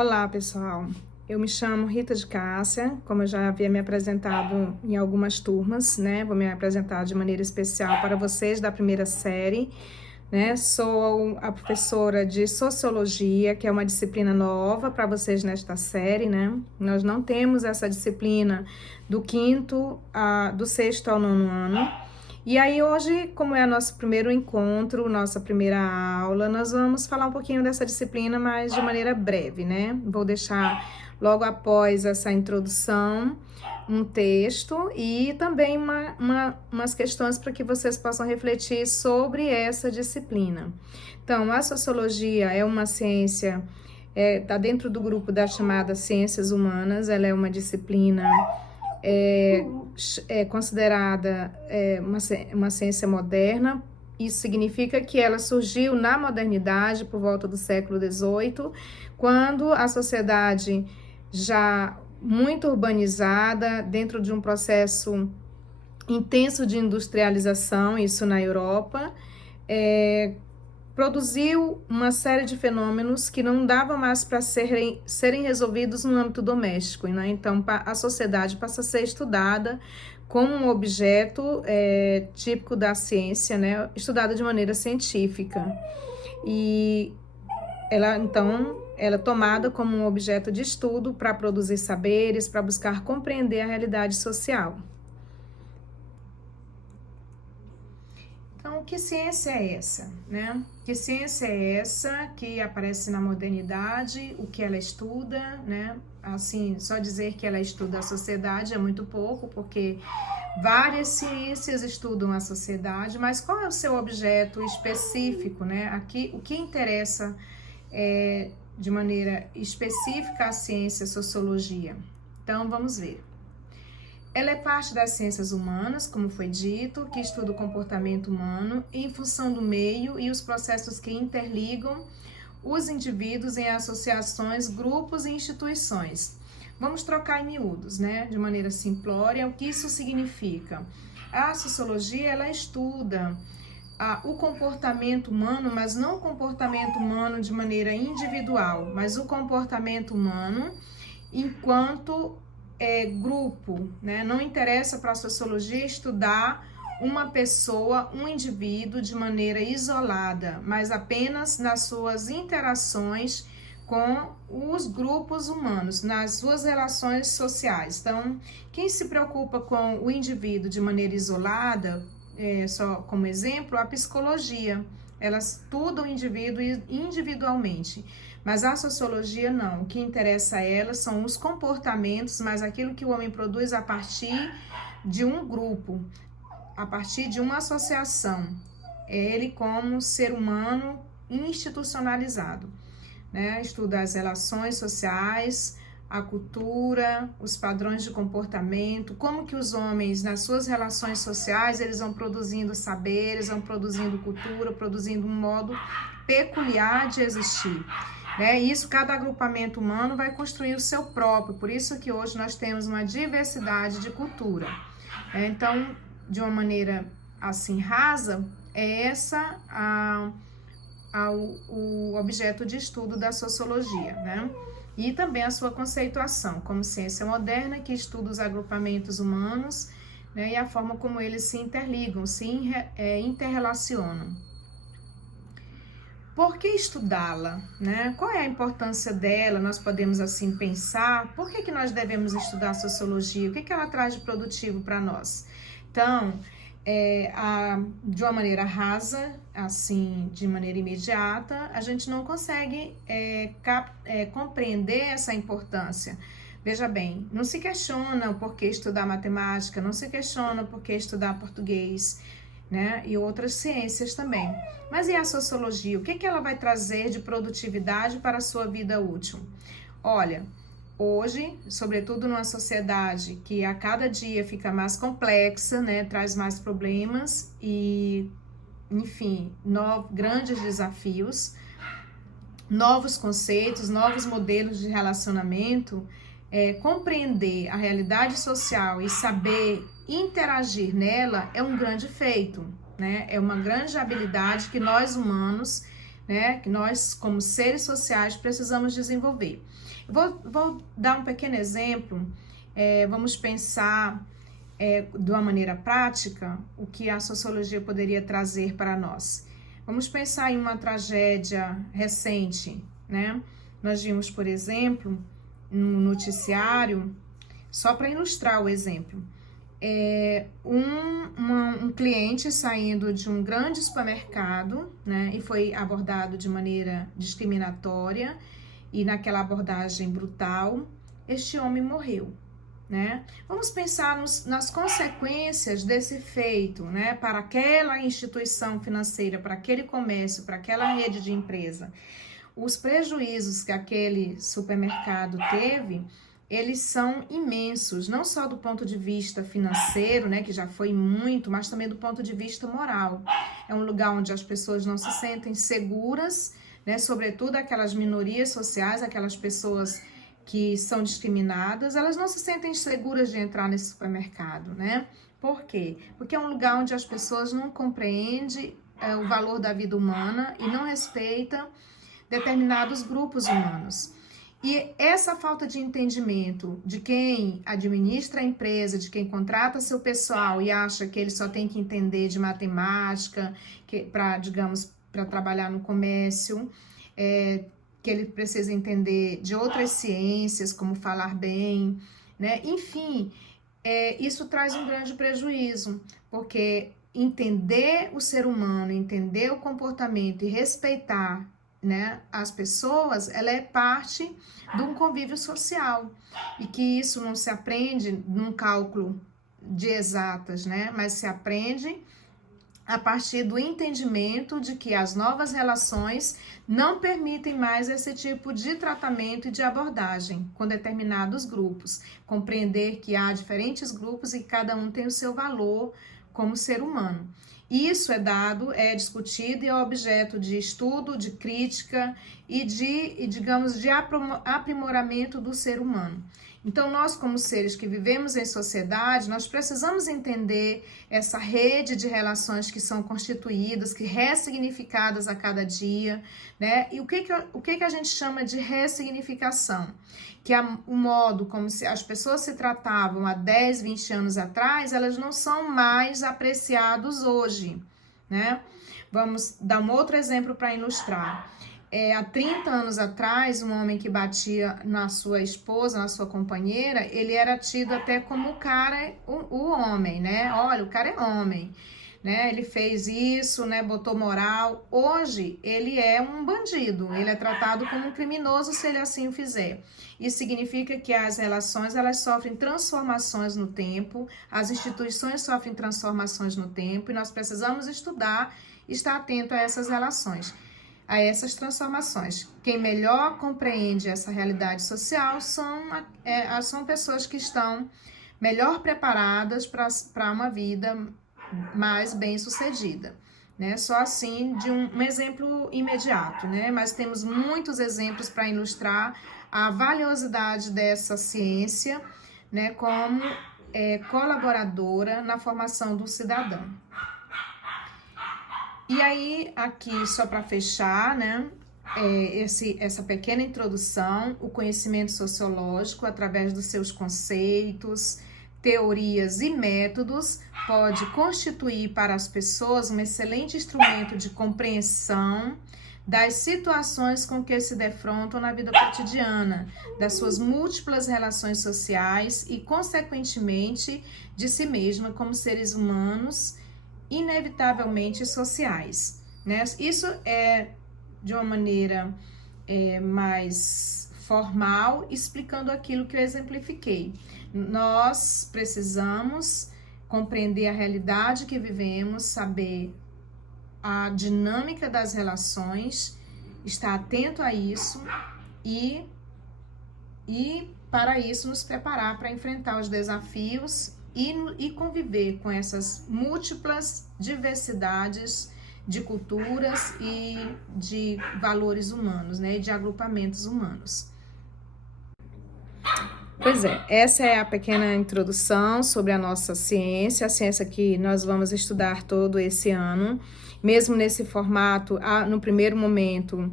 Olá, pessoal. Eu me chamo Rita de Cássia, como eu já havia me apresentado em algumas turmas, né? Vou me apresentar de maneira especial para vocês da primeira série, né? Sou a professora de Sociologia, que é uma disciplina nova para vocês nesta série, né? Nós não temos essa disciplina do sexto ao nono ano. E aí hoje, como é nosso primeiro encontro, nossa primeira aula, nós vamos falar um pouquinho dessa disciplina, mas de maneira breve, né? Vou deixar logo após essa introdução um texto e também umas questões para que vocês possam refletir sobre essa disciplina. Então, a sociologia é uma ciência, está dentro do grupo das chamadas ciências humanas, ela é uma disciplina considerada uma ciência moderna. Isso significa que ela surgiu na modernidade por volta do século XVIII, quando a sociedade já muito urbanizada, dentro de um processo intenso de industrialização, isso na Europa, produziu uma série de fenômenos que não dava mais para serem resolvidos no âmbito doméstico, né? Então, a sociedade passa a ser estudada como um objeto típico da ciência, né? Estudada de maneira científica. E ela é tomada como um objeto de estudo para produzir saberes, para buscar compreender a realidade social. Então, que ciência é essa, né? Que ciência é essa que aparece na modernidade, o que ela estuda, né? Assim, só dizer que ela estuda a sociedade é muito pouco, porque várias ciências estudam a sociedade, mas qual é o seu objeto específico, né? Aqui, o que interessa de maneira específica a ciência sociologia? Então, vamos ver. Ela é parte das ciências humanas, como foi dito, que estuda o comportamento humano em função do meio e os processos que interligam os indivíduos em associações, grupos e instituições. Vamos trocar em miúdos, né? De maneira simplória, o que isso significa? A sociologia, ela estuda o comportamento humano, mas não o comportamento humano de maneira individual, mas o comportamento humano enquanto grupo, né? Não interessa para a sociologia estudar uma pessoa, um indivíduo de maneira isolada, mas apenas nas suas interações com os grupos humanos, nas suas relações sociais. Então, quem se preocupa com o indivíduo de maneira isolada, só como exemplo, a psicologia, ela estuda o indivíduo individualmente. Mas a sociologia não, o que interessa a ela são os comportamentos, mas aquilo que o homem produz a partir de um grupo, a partir de uma associação, ele como ser humano institucionalizado, né? Estuda as relações sociais, a cultura, os padrões de comportamento, como que os homens nas suas relações sociais, eles vão produzindo saberes, vão produzindo cultura, produzindo um modo peculiar de existir. Isso, cada agrupamento humano vai construir o seu próprio, por isso que hoje nós temos uma diversidade de cultura. Então, de uma maneira assim rasa, essa o objeto de estudo da sociologia, né? E também a sua conceituação como ciência moderna que estuda os agrupamentos humanos, né, e a forma como eles se interligam, se interrelacionam. Por que estudá-la, né? Qual é a importância dela? Nós podemos assim pensar, por que nós devemos estudar a sociologia? O que ela traz de produtivo para nós? Então, de uma maneira rasa, assim, de maneira imediata, a gente não consegue compreender essa importância. Veja bem, não se questiona o porquê estudar matemática, não se questiona o porquê estudar português, né? E outras ciências também. Mas e a sociologia? O que ela vai trazer de produtividade para a sua vida útil? Olha, hoje, sobretudo numa sociedade que a cada dia fica mais complexa, né? Traz mais problemas e, enfim, grandes desafios, novos conceitos, novos modelos de relacionamento, compreender a realidade social e saber interagir nela é um grande feito, né? É uma grande habilidade que nós humanos né, que nós, como seres sociais, precisamos desenvolver. Vou dar um pequeno exemplo. Vamos pensar de uma maneira prática o que a sociologia poderia trazer para nós. Vamos pensar em uma tragédia recente, né? Nós vimos, por exemplo, no noticiário, só para ilustrar o exemplo, um cliente saindo de um grande supermercado, né, e foi abordado de maneira discriminatória, e naquela abordagem brutal, este homem morreu, né? Vamos pensar nas consequências desse feito, né, para aquela instituição financeira, para aquele comércio, para aquela rede de empresa. Os prejuízos que aquele supermercado teve, eles são imensos, não só do ponto de vista financeiro, né, que já foi muito, mas também do ponto de vista moral. É um lugar onde as pessoas não se sentem seguras, né, sobretudo aquelas minorias sociais, aquelas pessoas que são discriminadas, elas não se sentem seguras de entrar nesse supermercado, né? Por quê? Porque é um lugar onde as pessoas não compreendem o valor da vida humana e não respeitam determinados grupos humanos. E essa falta de entendimento de quem administra a empresa, de quem contrata seu pessoal e acha que ele só tem que entender de matemática, para trabalhar no comércio, que ele precisa entender de outras ciências, como falar bem, né? Enfim, isso traz um grande prejuízo, porque entender o ser humano, entender o comportamento e respeitar, né, as pessoas, ela é parte de um convívio social, e que isso não se aprende num cálculo de exatas, né, mas se aprende a partir do entendimento de que as novas relações não permitem mais esse tipo de tratamento e de abordagem com determinados grupos. Compreender que há diferentes grupos e cada um tem o seu valor como ser humano. Isso é discutido e é objeto de estudo, de crítica e de aprimoramento do ser humano. Então, nós como seres que vivemos em sociedade, nós precisamos entender essa rede de relações que são constituídas, que ressignificadas a cada dia, né? E o que a gente chama de ressignificação? Que o modo como as pessoas se tratavam há 10, 20 anos atrás, elas não são mais apreciadas hoje, né? Vamos dar um outro exemplo para ilustrar. Há 30 anos atrás, um homem que batia na sua esposa, na sua companheira, ele era tido até como o cara, o homem, né? Olha, o cara é homem, né? Ele fez isso, né? Botou moral. Hoje, ele é um bandido, ele é tratado como um criminoso se ele assim o fizer. Isso significa que as relações, elas sofrem transformações no tempo, as instituições sofrem transformações no tempo, e nós precisamos estudar e estar atento a essas relações, a essas transformações. Quem melhor compreende essa realidade social são pessoas que estão melhor preparadas para uma vida mais bem-sucedida, né? Só assim, de um exemplo imediato, né? Mas temos muitos exemplos para ilustrar a valiosidade dessa ciência, né, como colaboradora na formação do cidadão. E aí, aqui, só para fechar, né, essa pequena introdução, o conhecimento sociológico, através dos seus conceitos, teorias e métodos, pode constituir para as pessoas um excelente instrumento de compreensão das situações com que se defrontam na vida cotidiana, das suas múltiplas relações sociais e, consequentemente, de si mesma como seres humanos inevitavelmente sociais, né? Isso é de uma maneira mais formal, explicando aquilo que eu exemplifiquei. Nós precisamos compreender a realidade que vivemos, saber a dinâmica das relações, estar atento a isso e para isso nos preparar para enfrentar os desafios e conviver com essas múltiplas diversidades de culturas e de valores humanos, né, e de agrupamentos humanos. Pois é, essa é a pequena introdução sobre a nossa ciência, a ciência que nós vamos estudar todo esse ano, mesmo nesse formato, no primeiro momento,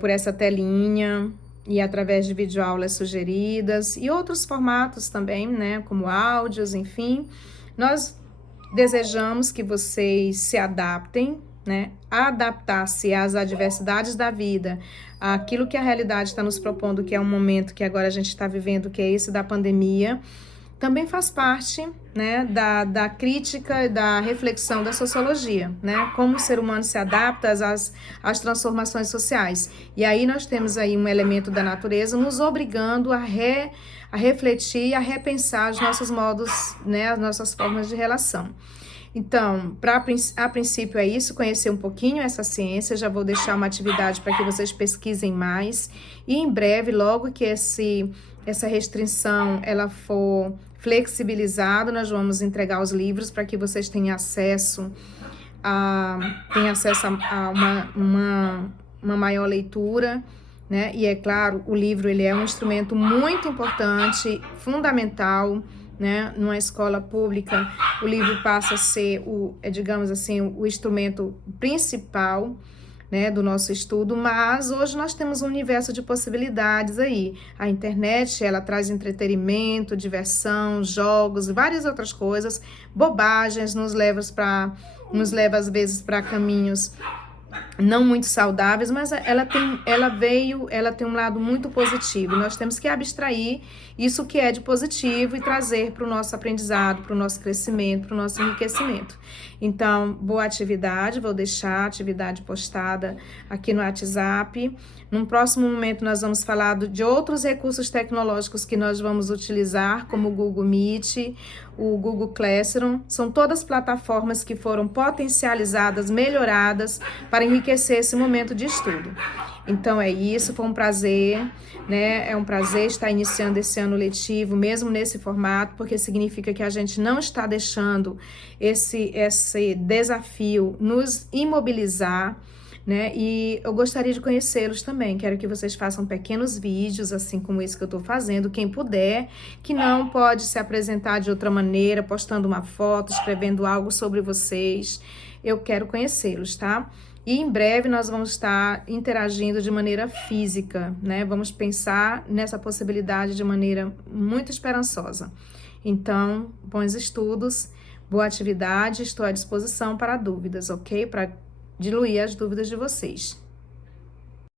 por essa telinha e através de videoaulas sugeridas e outros formatos também, né, como áudios, enfim. Nós desejamos que vocês se adaptem, né, adaptar-se às adversidades da vida, àquilo que a realidade está nos propondo, que é um momento que agora a gente está vivendo, que é esse da pandemia, também faz parte, né, da crítica e da reflexão da sociologia, né, como o ser humano se adapta às transformações sociais. E aí nós temos aí um elemento da natureza nos obrigando a refletir, a repensar os nossos modos, né, as nossas formas de relação. Então, a princípio é isso, conhecer um pouquinho essa ciência. Já vou deixar uma atividade para que vocês pesquisem mais. E em breve, logo que essa restrição ela for flexibilizada, nós vamos entregar os livros para que vocês tenham acesso a uma maior leitura, né? E é claro, o livro ele é um instrumento muito importante, fundamental, né? Numa escola pública, o livro passa a ser digamos assim, o instrumento principal, né, do nosso estudo, mas hoje nós temos um universo de possibilidades aí. A internet, ela traz entretenimento, diversão, jogos e várias outras coisas, bobagens, nos leva às vezes para caminhos não muito saudáveis, mas ela tem um lado muito positivo. Nós temos que abstrair isso que é de positivo e trazer para o nosso aprendizado, para o nosso crescimento, para o nosso enriquecimento. Então, boa atividade, vou deixar a atividade postada aqui no WhatsApp. Num próximo momento, nós vamos falar de outros recursos tecnológicos que nós vamos utilizar, como o Google Meet, o Google Classroom. São todas plataformas que foram potencializadas, melhoradas para enriquecer esse momento de estudo. Então é isso, foi um prazer, né? É um prazer estar iniciando esse ano letivo, mesmo nesse formato, porque significa que a gente não está deixando esse desafio nos imobilizar, né? E eu gostaria de conhecê-los também. Quero que vocês façam pequenos vídeos, assim como esse que eu estou fazendo, quem puder, que não pode se apresentar de outra maneira, postando uma foto, escrevendo algo sobre vocês. Eu quero conhecê-los, tá? E em breve nós vamos estar interagindo de maneira física, né? Vamos pensar nessa possibilidade de maneira muito esperançosa. Então, bons estudos, boa atividade, estou à disposição para dúvidas, ok? Para diluir as dúvidas de vocês.